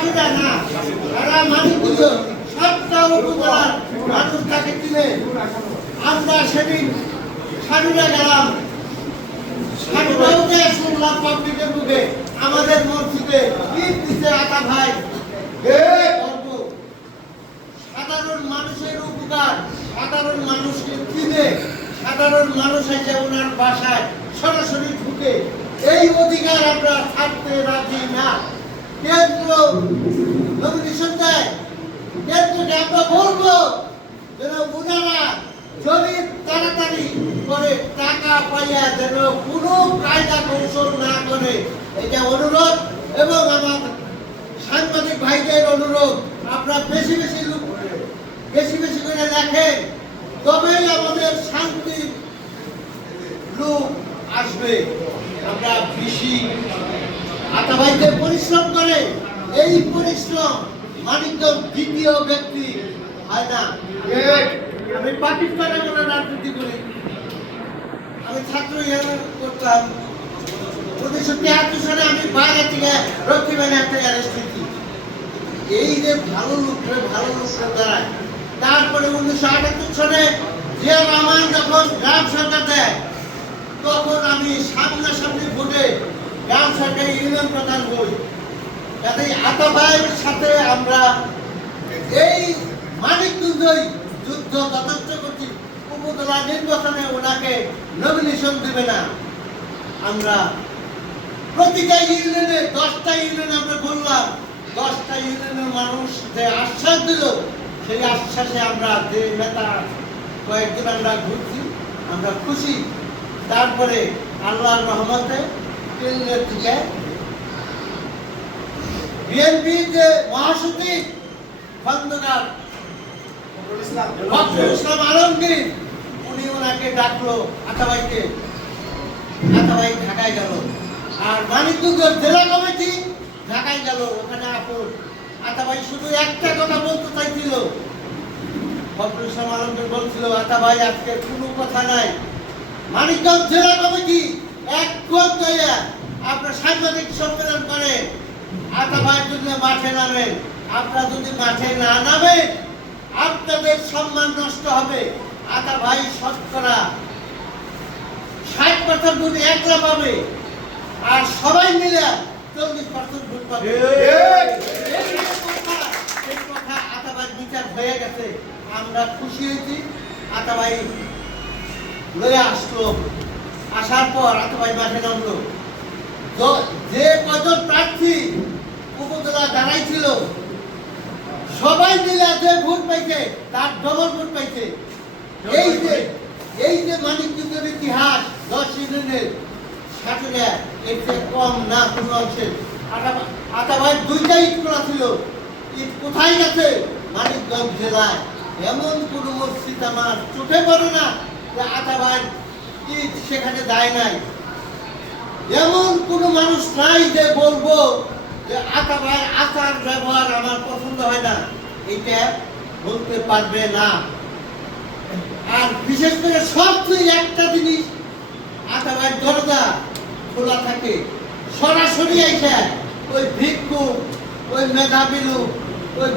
সাধুরা না, তারা মানিকগঞ্জ সবটা উপজেলার মানুষ তাকে চিনে। আমরা সেদিন সাধুরা গেলাম, সাধুরাও যে শুনলাম পাবলিকের মুখে আমাদের মসজিদে ঈদ দিতে আতা ভাই। সাধারণ মানুষের উপকার, সাধারণ মানুষকে চিনে, সাধারণ মানুষ এসে ওনার বাসায় সরাসরি ঢুকে, এই অধিকার আমরা ছাড়তে রাজি না। কেন্দ্র নমিনেশন দেয়, কেন্দ্রকে আমরা বলবো যেন ওনারা যদি তাড়াতাড়ি করে টাকা পাইয়া যেন কোনো কায়দা কৌশল না করে, এটা অনুরোধ। এবং আমার সাংবাদিক ভাইদের অনুরোধ, আপনারা বেশি বেশি করে লেখেন, তবেই আমাদের শান্তি লোক আসবে। আমরা বেশি আতা ভাইতে পরিশ্রম করে, এই পরিশ্রম মানিকগঞ্জ দ্বিতীয় ব্যক্তি হয় না। আমি পাকিস্তানে বলে রাজনীতি করি, আমি ছাত্র করতাম। 1973 সালে আমি বাইরে থেকে রক্ষীবাহিনী একটা অ্যারেস্ট হয়েছি। এই যে ভালো লোকরা দাঁড়ায়। তারপরে 1978 সালে জিয়া রহমান যখন গ্রাম সরকার দেয়, তখন আমি সামনাসামনি ভোটে গ্রাম সরকারে ইউনিয়ন প্রধান হই। যাতে আতা ভাইয়ের সাথে আমরা এই মানিকগঞ্জই যুদ্ধ যথেষ্ট করছি। উপজেলা নির্বাচনে ওনাকে নমিনেশন দেবে না। আমরা প্রতিটা ইউনিয়নে 10টা ইউনিয়ন আমরা বললাম, 10টা ইউনিয়নের মানুষ যে আশ্বাস দিল, সেই আশ্বাসে আমরা যে নেতা কয়েকদিন আমরা ঘুরছি, আমরা খুশি। তারপরে আল্লাহর রহমতে কেন্দ্রের থেকে বিএনপির যে মহাসচিব খন্দকার ফখরুল ইসলাম আলমগীর, উনি ওনাকে ডাকলো আতা ভাইকে। আতা ভাই ঢাকায় গেল, আর মানিকগঞ্জের জেলা কমিটি ঢাকায় গেল। ওখানে আপন আতা ভাই শুধু একটা কথা বলতে চাইছিল, ফখরুল ইসলাম আলমগীর বলছিল, আতা ভাই আজকে কোনো কথা নাই, মানিকগঞ্জ জেলা কমিটি এক গন্তব্যে আপনার সাংবাদিক সম্মেলন করে আতা ভাইয়ের জন্য মাঠে নামেন। আপনারা যদি মাঠে না নামেন, আপনাদের সম্মান নষ্ট হবে। আতা ভাই শতকরা 60% ভোট একলা পাবে, আর সবাই মিলে 40% ভোট পাবে। এই কথা আতা ভাই বিচার হয়ে গেছে। আমরা খুশি হয়েছি। আতা ভাই লয়ে আসলো, আসার পর আতা ভাই মাঠে নামলো। যে কজন প্রার্থী উপজেলা দাঁড়াইছিল, সবাই মিলে যে ভোট পাইছে তার ডবল ভোট পাইছে। এই যে মানিকগঞ্জের ইতিহাস 10 ইউনিয়নের সাথে এর চেয়ে কম না কোনো অংশে। আতা ভাই 2টা ইট করা ছিল, ইট কোথায় গেছে? মানিকগঞ্জ জেলায়। এমন কোন মসজিদ আমার চোখে পড়ে না যে আতা ভাই ইট সেখানে দেয় নাই। এমন কোন মানুষ নাই যে বলবো যে আতা ভাই আচার ব্যবহার আমার পছন্দ হয় না, এটা বলতে পারবে না। আর বিশেষ করে সবচেয়ে একটা জিনিস, আতা ভাই দরজা খোলা থাকে, সরাসরি এসে ওই ভিক্ষু, ওই মেধাবী লোক, ওই